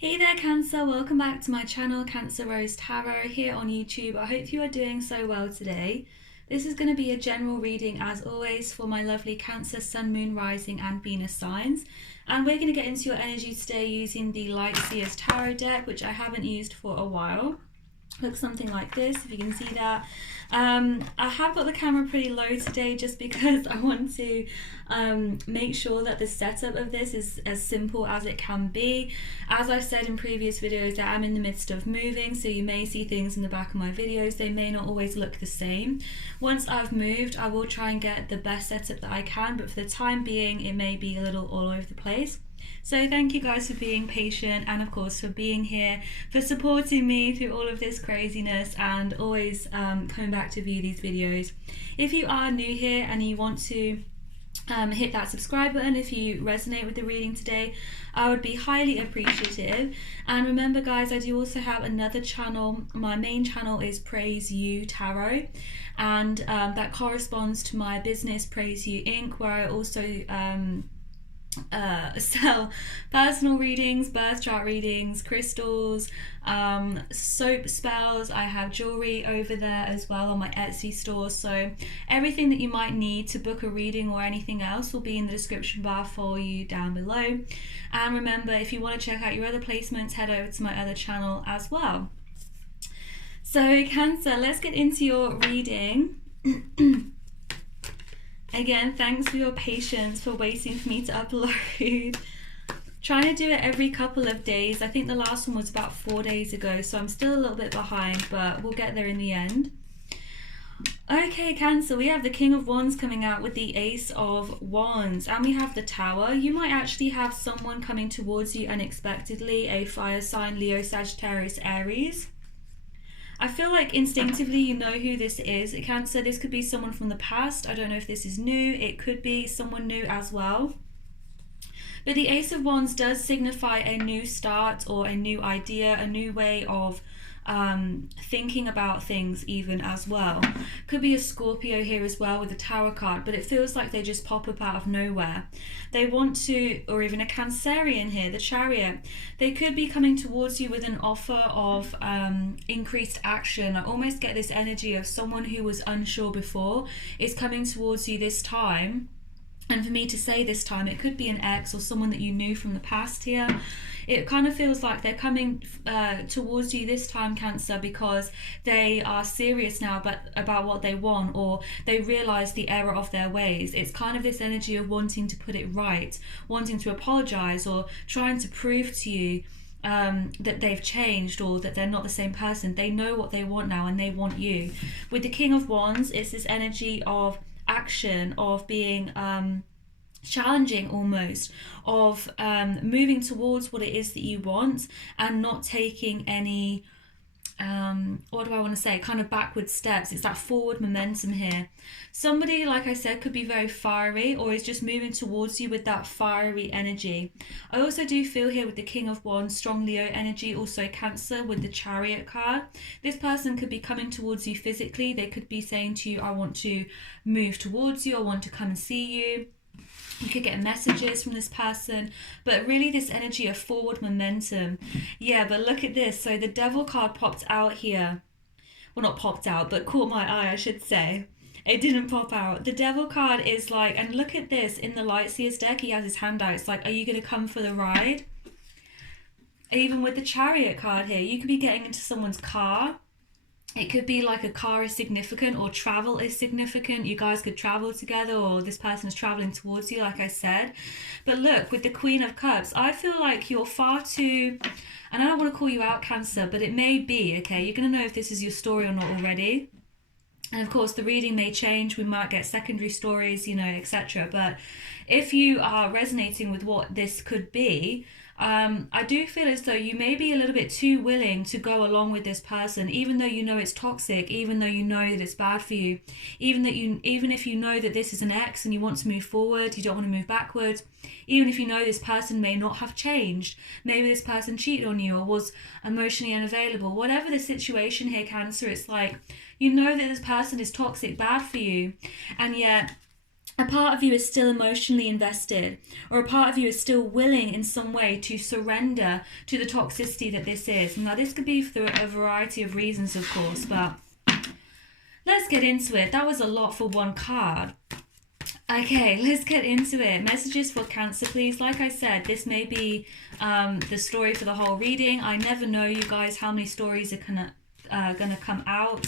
Hey there Cancer, welcome back to my channel Cancer Rose Tarot here on YouTube. I hope you are doing so well today. This is going to be a general reading as always for my lovely Cancer, Sun, Moon, Rising and Venus signs. And we're going to get into your energy today using the Light Seers Tarot deck, which I haven't used for a while. Looks something like this, if you can see that. I have got the camera pretty low today just because I want to make sure that the setup of this is as simple as it can be. As I've said in previous videos, I am in the midst of moving, so you may see things in the back of my videos. They may not always look the same. Once I've moved, I will try and get the best setup that I can, but for the time being, it may be a little all over the place. So thank you guys for being patient and of course for being here, for supporting me through all of this craziness and always coming back to view these videos. If you are new here and you want to hit that subscribe button if you resonate with the reading today, I would be highly appreciative. And remember guys, I do also have another channel. My main channel is Praise You Tarot, and that corresponds to my business Praise You Inc., where I also sell personal readings, birth chart readings, crystals, soap spells. I have jewelry over there as well on my Etsy store, so everything that you might need to book a reading or anything else will be in the description bar for you down below. And remember, if you want to check out your other placements, head over to my other channel as well. So Cancer, let's get into your reading. Again, thanks for your patience, for waiting for me to upload. Trying to do it every couple of days. I think the last one was about 4 days ago, so I'm still a little bit behind, but we'll get there in the end. Okay, Cancer, we have the King of Wands coming out with the Ace of Wands, and we have the Tower. You might actually have someone coming towards you unexpectedly, a fire sign, Leo, Sagittarius, Aries. I feel like instinctively you know who this is. Cancer, this could be someone from the past. I don't know if this is new. It could be someone new as well. But the Ace of Wands does signify a new start or a new idea, a new way of thinking about things even as well. Could be a Scorpio here as well with the Tower card, but it feels like they just pop up out of nowhere. They want to, or even a Cancerian here, the Chariot. They could be coming towards you with an offer of increased action. I almost get this energy of someone who was unsure before is coming towards you this time. And for me to say this time, it could be an ex or someone that you knew from the past here. It kind of feels like they're coming towards you this time, Cancer, because they are serious now about what they want, or they realize the error of their ways. It's kind of this energy of wanting to put it right, wanting to apologize, or trying to prove to you that they've changed or that they're not the same person. They know what they want now and they want you. With the King of Wands, it's this energy of action, of being challenging almost, of moving towards what it is that you want and not taking any what do I want to say, kind of backward steps. It's that forward momentum here. Somebody, like I said, could be very fiery or is just moving towards you with that fiery energy. I also do feel here with the King of Wands, strong Leo energy, also Cancer with the Chariot card. This person could be coming towards you physically. They could be saying to you, I want to move towards you, I want to come and see you. You could get messages from this person, but really this energy of forward momentum. Yeah, but look at this. So the Devil card popped out here. Well, not popped out, but caught my eye, I should say. It didn't pop out. The Devil card is like, and look at this, in the Light Seers deck, he has his hand out. It's like, are you going to come for the ride? Even with the Chariot card here, you could be getting into someone's car. It could be like a car is significant or travel is significant. You guys could travel together, or this person is traveling towards you, like I said. But look, with the Queen of Cups, I feel like you're far too, and I don't want to call you out, Cancer, but it may be, okay? You're going to know if this is your story or not already. And of course, the reading may change. We might get secondary stories, you know, etc. But if you are resonating with what this could be, I do feel as though you may be a little bit too willing to go along with this person, even though you know it's toxic, even though you know that it's bad for you, even if you know that this is an ex and you want to move forward, you don't want to move backwards, even if you know this person may not have changed, maybe this person cheated on you or was emotionally unavailable, whatever the situation here, Cancer, it's like, you know that this person is toxic, bad for you, and yet a part of you is still emotionally invested, or a part of you is still willing in some way to surrender to the toxicity that this is. Now, this could be for a variety of reasons, of course, but let's get into it. That was a lot for one card. Okay, let's get into it. Messages for Cancer, please. Like I said, this may be the story for the whole reading. I never know, you guys, how many stories are gonna come out.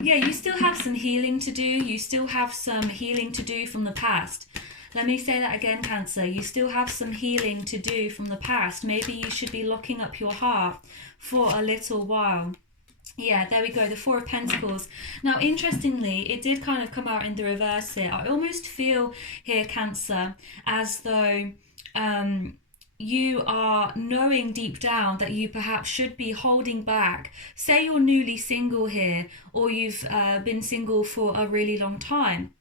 Yeah, you still have some healing to do. You still have some healing to do from the past. Let me say that again, Cancer. You still have some healing to do from the past. Maybe you should be locking up your heart for a little while. Yeah, there we go, the Four of Pentacles. Now, interestingly, it did kind of come out in the reverse here. I almost feel here, Cancer, as though you are knowing deep down that you perhaps should be holding back. Say you're newly single here, or you've been single for a really long time,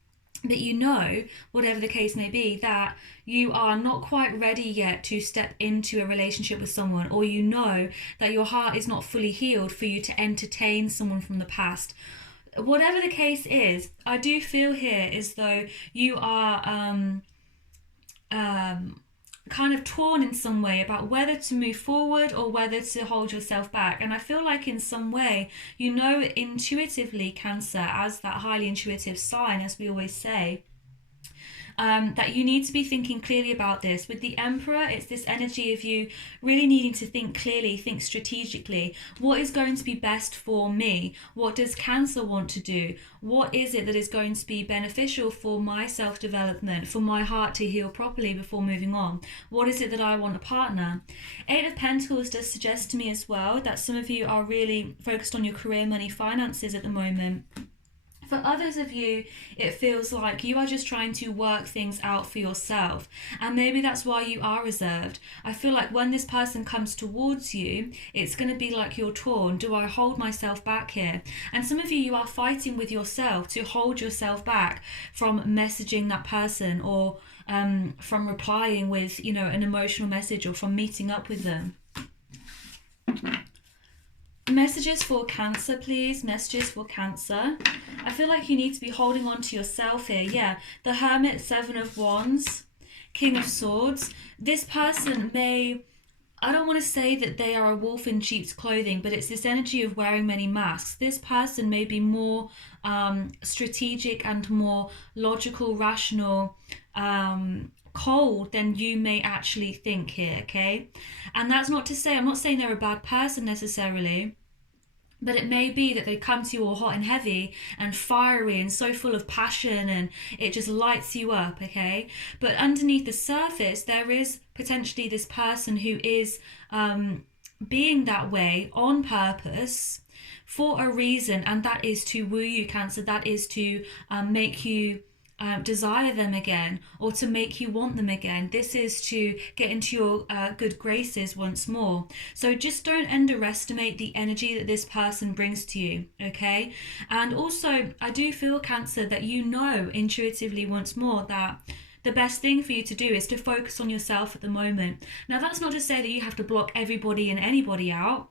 but you know, whatever the case may be, that you are not quite ready yet to step into a relationship with someone, or you know that your heart is not fully healed for you to entertain someone from the past. Whatever the case is, I do feel here as though you are kind of torn in some way about whether to move forward or whether to hold yourself back. And I feel like in some way, you know intuitively, Cancer, as that highly intuitive sign, as we always say, that you need to be thinking clearly about this. With the Emperor, it's this energy of you really needing to think clearly, think strategically. What is going to be best for me? What does Cancer want to do? What is it that is going to be beneficial for my self-development, for my heart to heal properly before moving on? What is it that I want a partner? Eight of Pentacles does suggest to me as well that some of you are really focused on your career, money, finances at the moment. For others of you, it feels like you are just trying to work things out for yourself. And maybe that's why you are reserved. I feel like when this person comes towards you, it's going to be like you're torn. Do I hold myself back here? And some of you, you are fighting with yourself to hold yourself back from messaging that person, or from replying with, you know, an emotional message, or from meeting up with them. Messages for Cancer, please. Messages for Cancer. I feel like you need to be holding on to yourself here. Yeah, the Hermit, Seven of Wands, King of Swords. This person may, I don't want to say that they are a wolf in sheep's clothing, but it's this energy of wearing many masks. This person may be more strategic and more logical, rational, cold than you may actually think here, okay? And that's not to say, I'm not saying they're a bad person necessarily, but it may be that they come to you all hot and heavy and fiery and so full of passion, and it just lights you up, okay? But underneath the surface, there is potentially this person who is being that way on purpose for a reason, and that is to woo you, Cancer. That is to make you desire them again, or to make you want them again. This is to get into your good graces once more. So just don't underestimate the energy that this person brings to you, okay? And also, I do feel, Cancer, that you know intuitively once more that the best thing for you to do is to focus on yourself at the moment. Now, that's not to say that you have to block everybody and anybody out.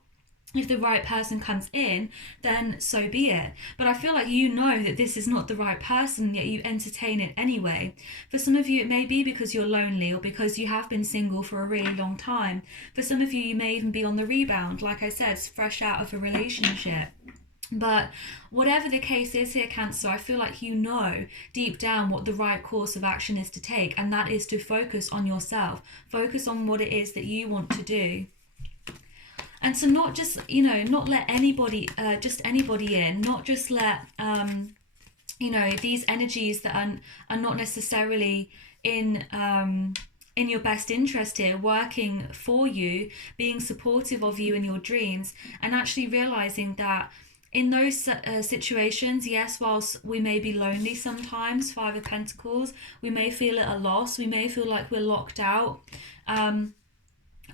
If the right person comes in, then so be it. But I feel like you know that this is not the right person, yet you entertain it anyway. For some of you, it may be because you're lonely, or because you have been single for a really long time. For some of you, you may even be on the rebound, like I said, fresh out of a relationship. But whatever the case is here, Cancer, I feel like you know deep down what the right course of action is to take, and that is to focus on yourself. Focus on what it is that you want to do. And to not just, you know, not let anybody, just anybody in, not just let, you know, these energies that are not necessarily in your best interest here, working for you, being supportive of you in your dreams, and actually realizing that in those situations, yes, whilst we may be lonely sometimes, Five of Pentacles, we may feel at a loss, we may feel like we're locked out,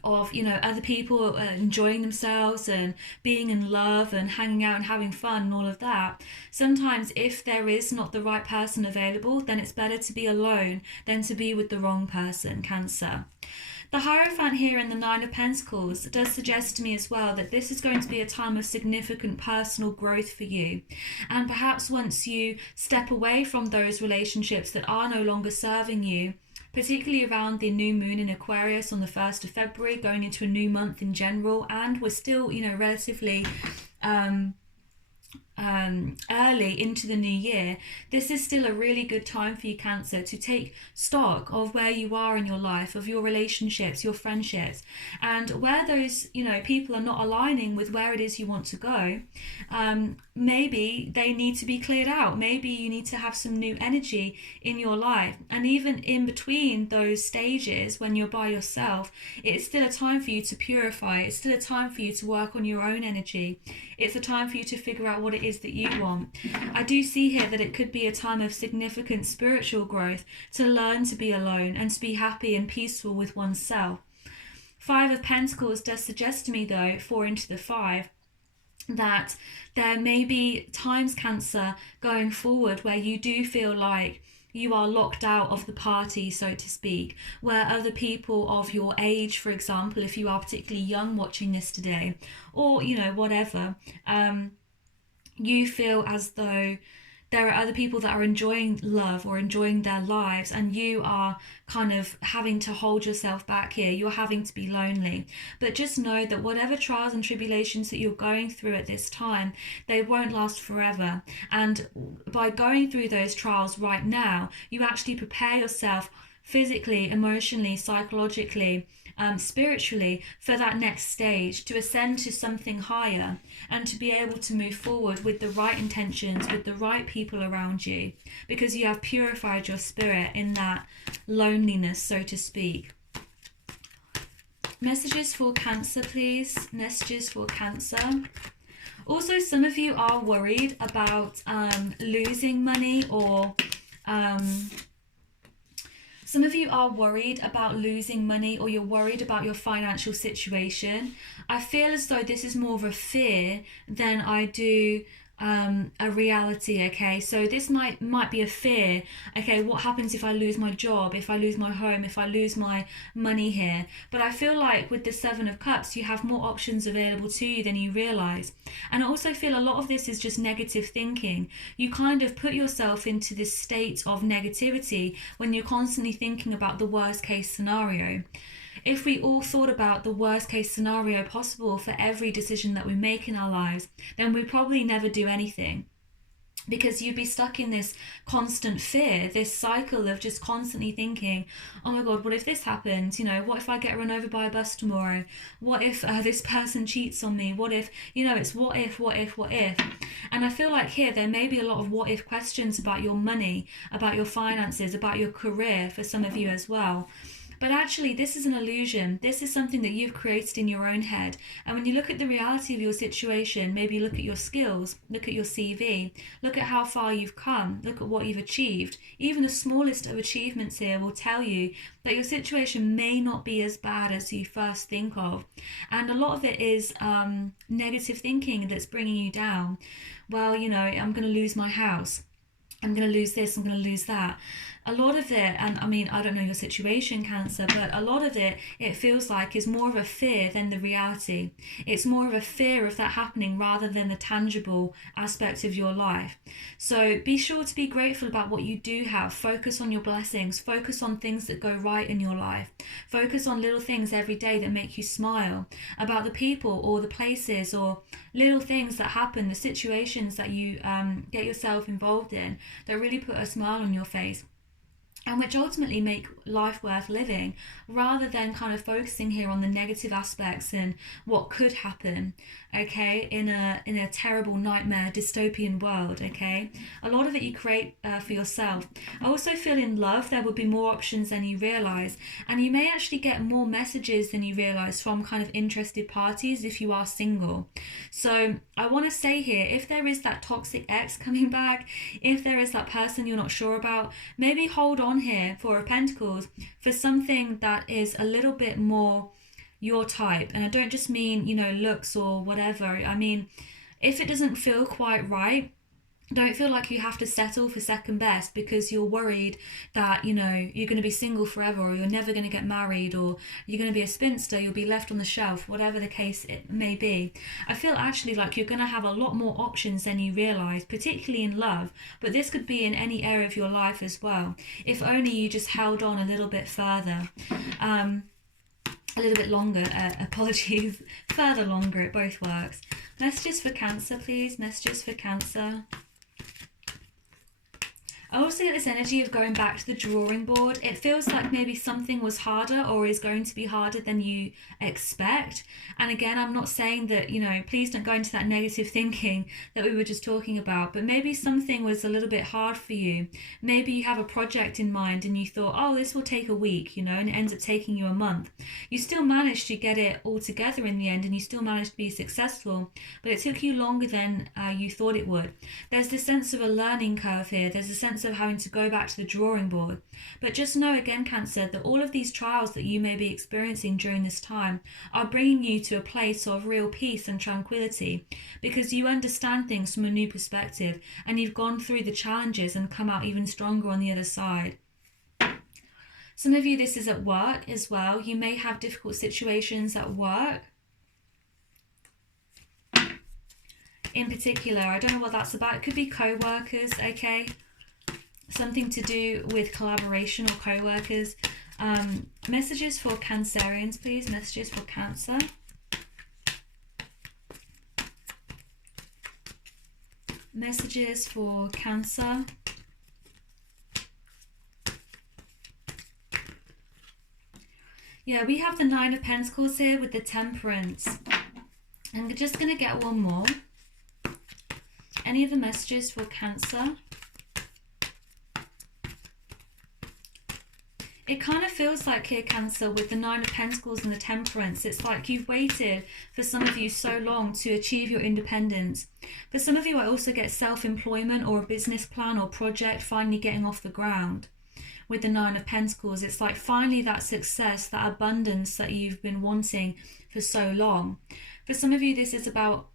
of, you know, other people enjoying themselves and being in love and hanging out and having fun and all of that. Sometimes if there is not the right person available, then it's better to be alone than to be with the wrong person, Cancer. The Hierophant here in the Nine of Pentacles does suggest to me as well that this is going to be a time of significant personal growth for you. And perhaps once you step away from those relationships that are no longer serving you, particularly around the new moon in Aquarius on the 1st of February, going into a new month in general, and we're still, relatively early into the new year, this is still a really good time for you, Cancer, to take stock of where you are in your life, of your relationships, your friendships, and where those people are not aligning with where it is you want to go. Maybe they need to be cleared out. Maybe you need to have some new energy in your life. And even in between those stages, when you're by yourself, it's still a time for you to purify. It's still a time for you to work on your own energy. It's a time for you to figure out what it is that you want. I do see here that it could be a time of significant spiritual growth, to learn to be alone and to be happy and peaceful with oneself. Five of Pentacles does suggest to me, though, 4 into the 5, that there may be times, Cancer, going forward where you do feel like you are locked out of the party, so to speak, where other people of your age, for example, if you are particularly young watching this today, or whatever, you feel as though there are other people that are enjoying love or enjoying their lives, and you are kind of having to hold yourself back here. You're having to be lonely. But just know that whatever trials and tribulations that you're going through at this time, they won't last forever. And by going through those trials right now, you actually prepare yourself physically, emotionally, psychologically, spiritually, for that next stage, to ascend to something higher and to be able to move forward with the right intentions, with the right people around you, because you have purified your spirit in that loneliness, so to speak. Messages for Cancer, please. Messages for Cancer. Also, some of you are worried about losing money, or some of you are worried about losing money, or you're worried about your financial situation. I feel as though this is more of a fear than I do a reality, okay? So this might be a fear. Okay, what happens if I lose my job, if I lose my home, if I lose my money here? But I feel like with the Seven of Cups, you have more options available to you than you realize. And I also feel a lot of this is just negative thinking. You kind of put yourself into this state of negativity when you're constantly thinking about the worst case scenario. If we all thought about the worst case scenario possible for every decision that we make in our lives, then we'd probably never do anything, because you'd be stuck in this constant fear, this cycle of just constantly thinking, oh my God, what if this happens? What if I get run over by a bus tomorrow? What if this person cheats on me? What if, it's what if? And I feel like here there may be a lot of what if questions about your money, about your finances, about your career for some of you as well. But actually, this is an illusion. This is something that you've created in your own head. And when you look at the reality of your situation, maybe look at your skills, look at your CV, look at how far you've come, look at what you've achieved. Even the smallest of achievements here will tell you that your situation may not be as bad as you first think of. And a lot of it is negative thinking that's bringing you down. Well, I'm going to lose my house. I'm going to lose this, I'm going to lose that. A lot of it, and I mean, I don't know your situation, Cancer, but a lot of it feels like is more of a fear than the reality. It's more of a fear of that happening rather than the tangible aspect of your life. So be sure to be grateful about what you do have. Focus on your blessings. Focus on things that go right in your life. Focus on little things every day that make you smile, about the people or the places or little things that happen, the situations that you get yourself involved in that really put a smile on your face, and which ultimately make life worth living, rather than kind of focusing here on the negative aspects and what could happen, okay, in a terrible nightmare dystopian world, okay? A lot of it you create for yourself. I also feel in love there would be more options than you realise, and you may actually get more messages than you realise from kind of interested parties if you are single. So I want to say here, if there is that toxic ex coming back, if there is that person you're not sure about, maybe hold on here, Four of Pentacles, for something that is a little bit more your type. And I don't just mean, looks or whatever. I mean, if it doesn't feel quite right, Don't feel like you have to settle for second best because you're worried that, you know, you're going to be single forever, or you're never going to get married, or you're going to be a spinster, you'll be left on the shelf, whatever the case it may be. I feel actually like you're going to have a lot more options than you realise, particularly in love, but this could be in any area of your life as well. If only you just held on a little bit further. A little bit longer, apologies, further longer, it both works. Messages for Cancer, please. Messages for Cancer. I also get this energy of going back to the drawing board. It feels like maybe something was harder or is going to be harder than you expect. And again, I'm not saying that, you know, please don't go into that negative thinking that we were just talking about, but maybe something was a little bit hard for you. Maybe you have a project in mind and you thought, oh, this will take a week, you know, and it ends up taking you a month. You still managed to get it all together in the end, and you still managed to be successful, but it took you longer than you thought it would. There's this sense of a learning curve here. There's a sense of having to go back to the drawing board. But just know again, Cancer, that all of these trials that you may be experiencing during this time are bringing you to a place of real peace and tranquility, because you understand things from a new perspective, and you've gone through the challenges and come out even stronger on the other side. Some of you, this is at work as well. You may have difficult situations at work. In particular, I don't know what that's about. It could be co-workers, okay? Something to do with collaboration or co-workers. Messages for Cancerians, please. Messages for Cancer. Messages for Cancer. Yeah, we have the Nine of Pentacles here with the Temperance. I'm just going to get one more. Any other messages for Cancer? It kind of feels like here, Cancer, with the Nine of Pentacles and the Temperance, it's like you've waited for some of you so long to achieve your independence. For some of you, I also get self-employment or a business plan or project finally getting off the ground. With the Nine of Pentacles, it's like finally that success, that abundance that you've been wanting for so long. For some of you, this is about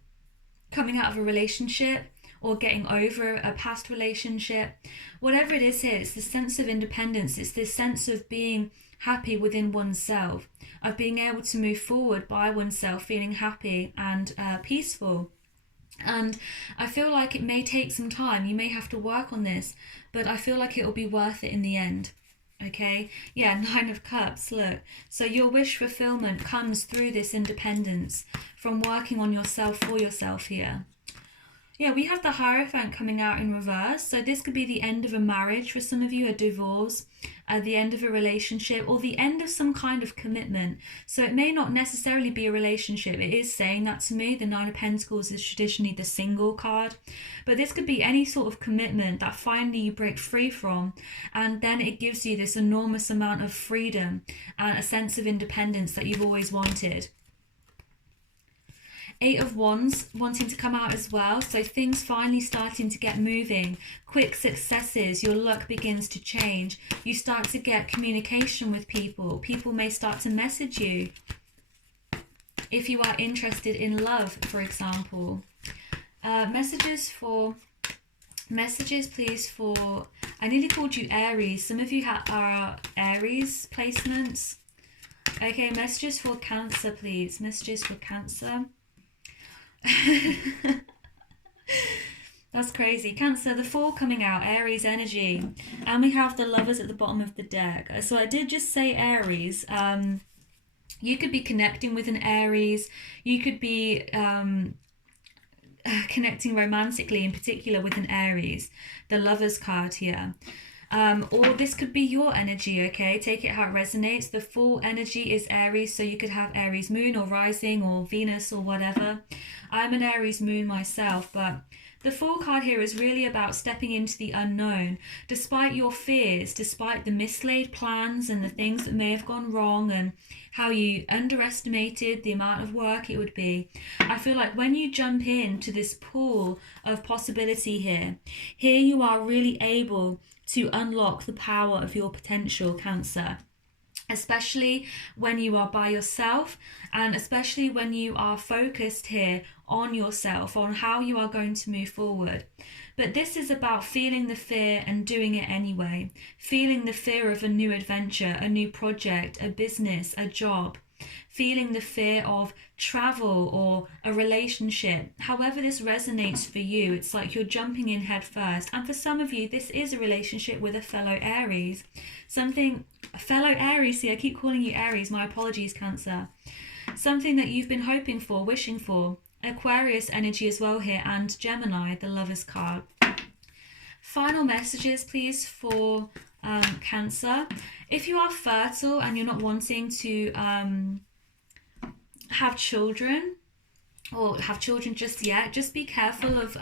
coming out of a relationship or getting over a past relationship. Whatever it is here, it's the sense of independence. It's this sense of being happy within oneself, of being able to move forward by oneself, feeling happy and peaceful. And I feel like it may take some time. You may have to work on this, but I feel like it will be worth it in the end. Okay, yeah, Nine of Cups, look. So your wish fulfillment comes through this independence from working on yourself for yourself here. Yeah, we have the Hierophant coming out in reverse. So this could be the end of a marriage for some of you, a divorce, the end of a relationship, or the end of some kind of commitment. So it may not necessarily be a relationship. It is saying that to me. The Nine of Pentacles is traditionally the single card. But this could be any sort of commitment that finally you break free from. And then it gives you this enormous amount of freedom and a sense of independence that you've always wanted. Eight of Wands wanting to come out as well. So things finally starting to get moving. Quick successes. Your luck begins to change. You start to get communication with people. People may start to message you. If you are interested in love, for example. Messages, please, for... I nearly called you Aries. Some of you are Aries placements. Okay, messages for Cancer, please. Messages for Cancer. That's crazy. Cancer, the Four coming out, Aries energy, and we have the Lovers at the bottom of the deck. So I did just say Aries. You could be connecting with an Aries. You could be connecting romantically, in particular with an Aries, the Lovers card here. Or this could be your energy, okay? Take it how it resonates. The full energy is Aries, so you could have Aries moon or rising or Venus or whatever. I'm an Aries moon myself, but the Fool card here is really about stepping into the unknown. Despite your fears, despite the mislaid plans and the things that may have gone wrong and how you underestimated the amount of work it would be, I feel like when you jump into this pool of possibility here you are really able to unlock the power of your potential, Cancer. especially when you are by yourself, and especially when you are focused here on yourself, on how you are going to move forward. But this is about feeling the fear and doing it anyway. Feeling the fear of a new adventure, a new project, a business, a job. Feeling the fear of travel or a relationship. However this resonates for you, it's like you're jumping in head first. And for some of you, this is a relationship with a fellow Aries. Fellow Aries, see, I keep calling you Aries, my apologies, Cancer. Something that you've been hoping for, wishing for. Aquarius energy as well here, and Gemini, the Lovers card. Final messages, please, for Cancer. If you are fertile and you're not wanting to have children or have children just yet, just be careful of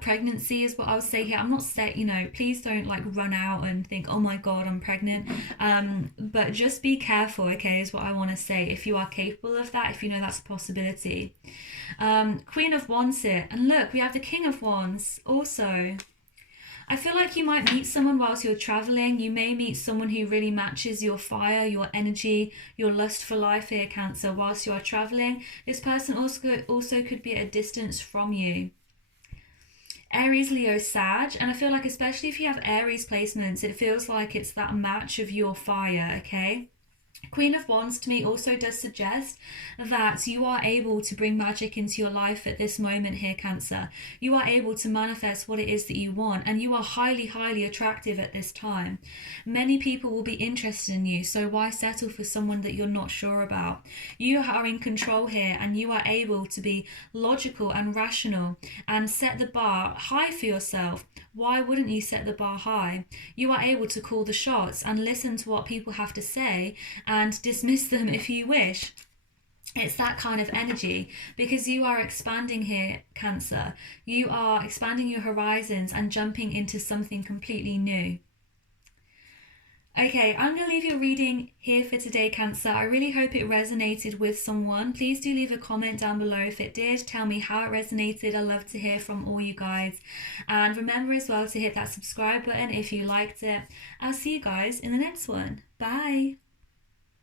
pregnancy is what I would say here. I'm not saying, you know, please don't like run out and think, oh my god, I'm pregnant, but just be careful, okay, is what I want to say, if you are capable of that, if you know that's a possibility. Queen of Wands here, and look, we have the King of Wands also. I feel like you might meet someone whilst you're traveling. You may meet someone who really matches your fire, your energy, your lust for life here, Cancer, whilst you are traveling. This person also could be at a distance from you. Aries, Leo, Sag, and I feel like especially if you have Aries placements, it feels like it's that match of your fire, okay? Queen of Wands to me also does suggest that you are able to bring magic into your life at this moment here, Cancer. You are able to manifest what it is that you want, and you are highly, highly attractive at this time. Many people will be interested in you, so why settle for someone that you're not sure about? You are in control here, and you are able to be logical and rational and set the bar high for yourself. Why wouldn't you set the bar high? You are able to call the shots and listen to what people have to say and dismiss them if you wish. It's that kind of energy, because you are expanding here, Cancer. You are expanding your horizons and jumping into something completely new. Okay, I'm going to leave your reading here for today, Cancer. I really hope it resonated with someone. Please do leave a comment down below if it did. Tell me how it resonated. I love to hear from all you guys. And remember as well to hit that subscribe button if you liked it. I'll see you guys in the next one. Bye.